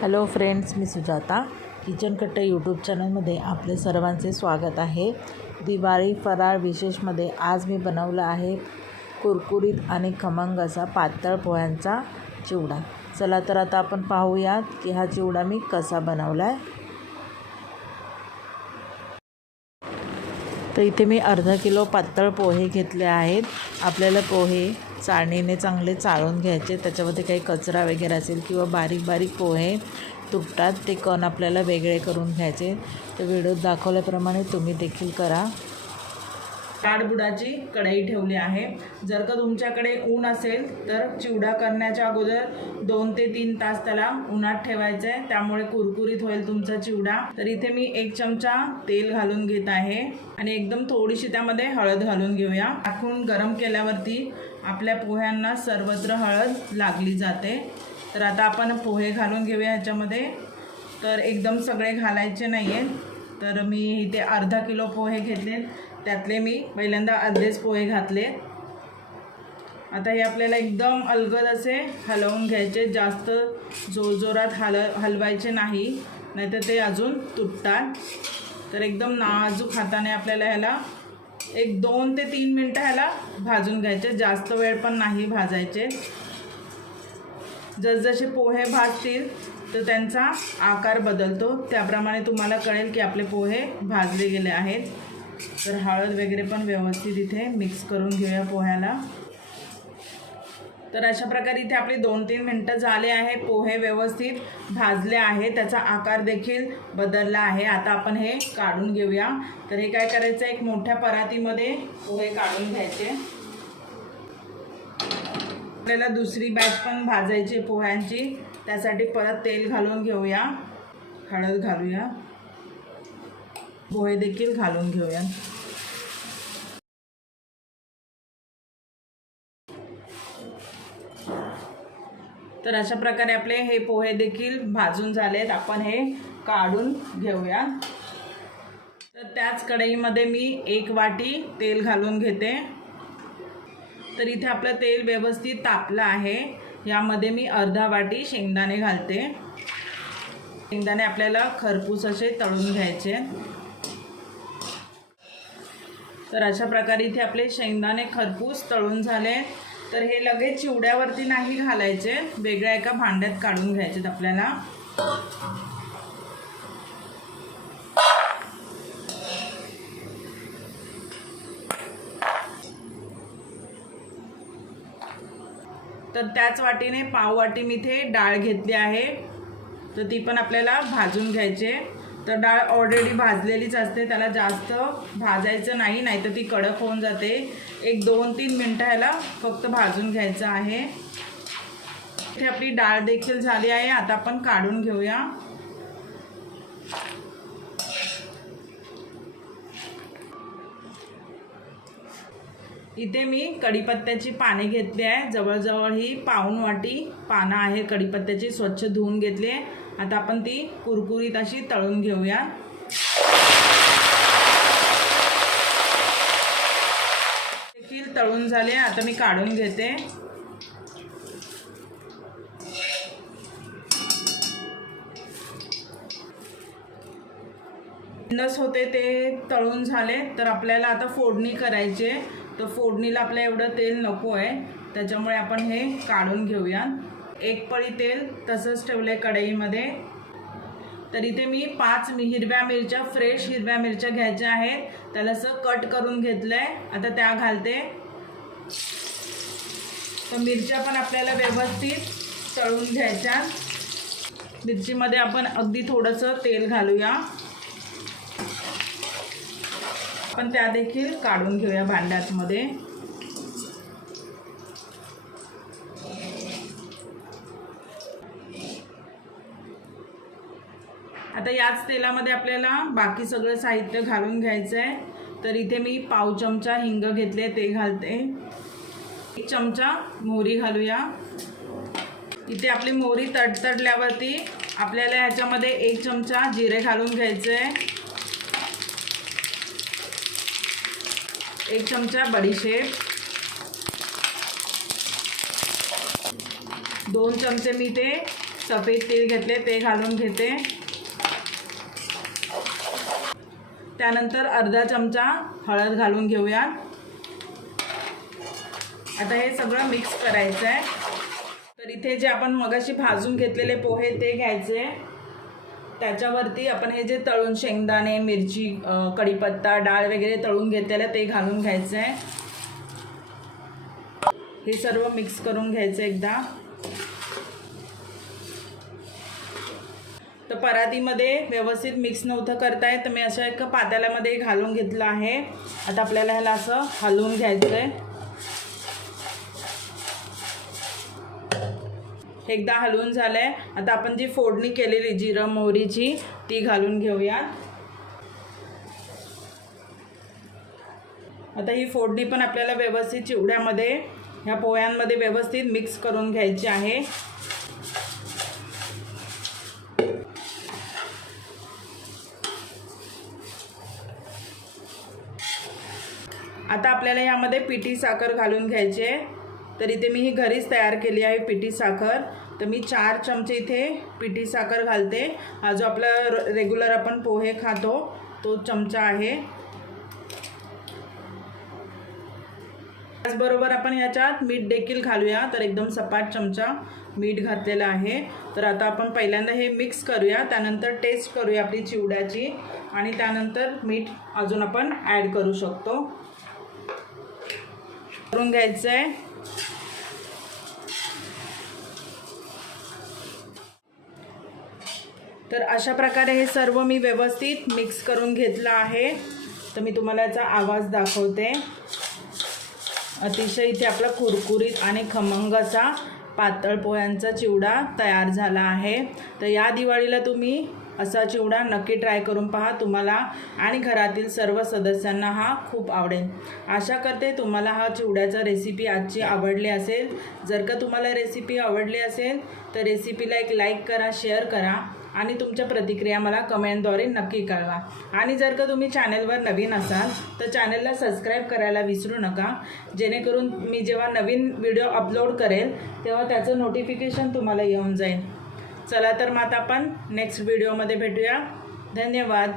Hello friends मी Sujata. Kitchen Katte YouTube चॅनलमध्ये आपले सर्वांचे स्वागत आहे. दिवाळी फराळ विशेषमध्ये आज मी बनवलं आहे कुरकुरीत आणि खमंग असा पातळ पोह्यांचा चिवडा. चला तर आता आपण पाहूयात की हा चिवडा मी कसा बनवला आहे तर इथे मी अर्धा किलो पातळ पोहे घेतले आहेत. आपल्याला पोहे चाळणीने चांगले चाळून घ्यायचे. त्याच्यामध्ये काही कचरा वगैरे असेल किंवा बारीक बारीक पोहे तुटतात ते कण आपल्याला वेगळे करून घ्यायचे. तर व्हिडिओत दाखवल्याप्रमाणे तुम्ही देखील करा. बुडाची कढई ठेवली आहे. जर का तुमच्याकडे ऊन असेल तर चिवडा करण्याच्या अगोदर दोन ते तीन तास त्याला उन्हात ठेवायचं आहे त्यामुळे कुरकुरीत होईल तुमचा चिवडा. तर इथे मी एक चमचा तेल घालून घेत आहे. आणि एकदम थोडीशी त्यामध्ये हळद घालून घेऊया. टाकून गरम केल्यावरती आपल्या पोह्यांना सर्वत्र हळद लागली जाते. तर आता आपण पोहे घालून घेऊया ह्याच्यामध्ये. तर एकदम सगळे घालायचे नाही आहेत तर मी इथे अर्धा किलो पोहे घेतले. त्यातले मी पहिल्यांदा अर्धेच पोहे घातले. आता हे आपल्याला एकदम अलगद असे हलवून घ्यायचे. जास्त जोरजोरात हल हलवायचे नाही. नाहीतर ते अजून तुटतात. तर एकदम नाजूक हाताने आपल्याला ह्याला एक दोन ते तीन मिनटं ह्याला भाजून घ्यायचे. जास्त वेळ पण नाही भाजायचे. जसजसे पोहे भाजतील तर त्यांचा आकार बदलतो. त्याप्रमाणे तुम्हाला कळेल की आपले पोहे भाजले गेले आहेत. तर हळद वगैरे पण व्यवस्थित इथे मिक्स करून घेऊया पोह्याला. तर अशा प्रकारे इथे आपली दोन तीन मिनटं झाले आहे. पोहे व्यवस्थित भाजले आहे. त्याचा आकार देखील बदलला आहे. आता आपण हे काढून घेऊया. तर हे काय करायचं? एक मोठ्या परातीमध्ये पोहे काढून घ्यायचे. आपल्याला दुसरी बॅच पण भाजायची पोह्यांची. त्यासाठी परत तेल घालून घेऊया. हळद घालूया. पोहे देखील घालून घेऊया. तर अशा प्रकारे आपले हे पोहे देखील भाजून झालेत. आपण हे काढून घेऊया. तर त्याच कढईमध्ये मी एक वाटी तेल घालून घेते. तर इथे आपलं तेल व्यवस्थित तापलं आहे. यामध्ये मी अर्धा वाटी शेंगदाणे घालते. शेंगदाणे आपल्याला खरपूस असे तळून घ्यायचे. तर अशा प्रकारे इथे आपले शेंगदाणे खरपूस तळून झाले. तर हे लगेच चिवड्यावरती नाही घालायचे. वेगळ्या एका भांड्यात काढून घ्यायचे आपल्याला. तर त्याच वाटीने पाव वाटी मी इथे डाळ घेतली आहे. तर ती पण आपल्याला भाजून घ्यायचे तर डाळ ऑलरेडी भाजलेलीच असते. त्याला जास्त भाजायचं नाही नाहीतर ती कडक होऊन जाते. एक दोन तीन मिनटं ह्याला फक्त भाजून घ्यायचं आहे. इथे आपली डाळ देखील झाली आहे. आता आपण काढून घेऊया. इथे मी कढीपत्त्याची पाने घेतली आहे. जवळजवळ ही पाऊन वाटी पानं आहे. कढीपत्त्याची स्वच्छ धुवून घेतली आहे. आता आपण ती कुरकुरीत अशी तळून घेऊया. देखील तळून झाले आता मी काढून घेते. नस होते ते तळून झाले तर आपल्याला आता फोडणी करायची आहे. तर फोडणीला आपल्या एवढं तेल नको आहे त्याच्यामुळे आपण हे काढून घेऊया. एक पळी तेल तसंच ठेवलं आहे कढईमध्ये. तर इथे मी पाच मी हिरव्या मिरच्या फ्रेश हिरव्या मिरच्या घ्यायच्या आहेत. त्याला असं कट करून घेतलं आहे आता त्या घालते. तर मिरच्या पण आपल्याला व्यवस्थित तळून घ्यायच्या. मिरचीमध्ये आपण अगदी थोडंसं तेल घालूया. आपण त्या देखील काढून घेऊया भांड्यातमध्ये. आता याच तेलामध्ये आपल्याला बाकी सगळं साहित्य घालून घ्यायचं आहे तर इथे मी पाव चमचा हिंग घेतले ते घालते. एक चमचा मोहरी घालूया. इथे आपली मोहरी तडतडल्यावरती आपल्याला ह्याच्यामध्ये एक चमचा जिरे घालून घ्यायचं आहे एक चमचा बडीशेप. दोन चमचे मी ते सफेद तेल घेतले ते घालून घेते. त्यानंतर अर्धा चमचा हळद घालून घेऊया. आता हे सगळं मिक्स करायचं आहे तर इथे जे आपण मगाशी भाजून घेतलेले पोहे ते घ्यायचे. त्याच्यावरती आपण हे जे तळून शेंगदाणे मिरची कढीपत्ता डाळ वगैरे तळून घेतलेलं ते घालून घ्यायचं आहे हे सर्व मिक्स करून घ्यायचं एकदा. तर परातीमध्ये व्यवस्थित मिक्स नव्हतं करताय तर मी अशा एका पातेल्यामध्ये घालून घेतलं आहे. आता आपल्याला ह्याला असं हलवून घ्यायचं आहे एकदा हलवून झालं आहे आता आपण जी फोडणी केलेली जिरं मोहरीची ती घालून घेऊयात. आता ही फोडणी पण आपल्याला व्यवस्थित चिवड्यामध्ये ह्या पोह्यांमध्ये व्यवस्थित मिक्स करून घ्यायची आहे आता आपल्याला यामध्ये पिठी साखर घालून घ्यायची आहे. तर इथे मी ही घरीच तयार केली आहे पिठी साखर. तर मी चार चमचे इथे पिठी साखर घालते. हा जो आपला रेग्युलर आपण पोहे खातो तो चमचा आहे. त्याचबरोबर आपण याच्यात मीठ देखील घालूया. तर एकदम सपाट चमचा मीठ घातलेलं आहे. तर आता आपण पहिल्यांदा हे मिक्स करूया. त्यानंतर टेस्ट करूया आपली चिवड्याची. आणि त्यानंतर मीठ अजून आपण ॲड करू शकतो. करून घ्यायचं आहे तर अशा प्रकारे हे सर्व मी व्यवस्थित मिक्स करून घेतलं आहे. तर मी तुम्हाला याचा आवाज दाखवते. अतिशय इथे आपला कुरकुरीत आणि खमंग असा पातळ पोह्यांचा चिवडा तयार झाला आहे. तर या दिवाळीला तुम्ही असा चिवडा नक्की ट्राय करून पहा तुम्हाला आणि घरातील सर्व सदस्यांना हा खूप आवडेल. आशा करते तुम्हाला हा चिवड्याचा रेसिपी आजची आवडली असेल. जर का तुम्हाला रेसिपी आवडली असेल तर रेसिपीला एक लाईक करा शेअर करा आणि तुमच्या प्रतिक्रिया मला कमेंटद्वारे नक्की कळवा. आणि जर का तुम्ही चॅनलवर नवीन असाल तर चॅनलला सबस्क्राईब करायला विसरू नका. जेणेकरून मी जेव्हा नवीन व्हिडिओ अपलोड करेल तेव्हा त्याचं नोटिफिकेशन तुम्हाला येऊन जाईल. चला तर मग आता आपण नेक्स्ट व्हिडिओमध्ये भेटूया. धन्यवाद.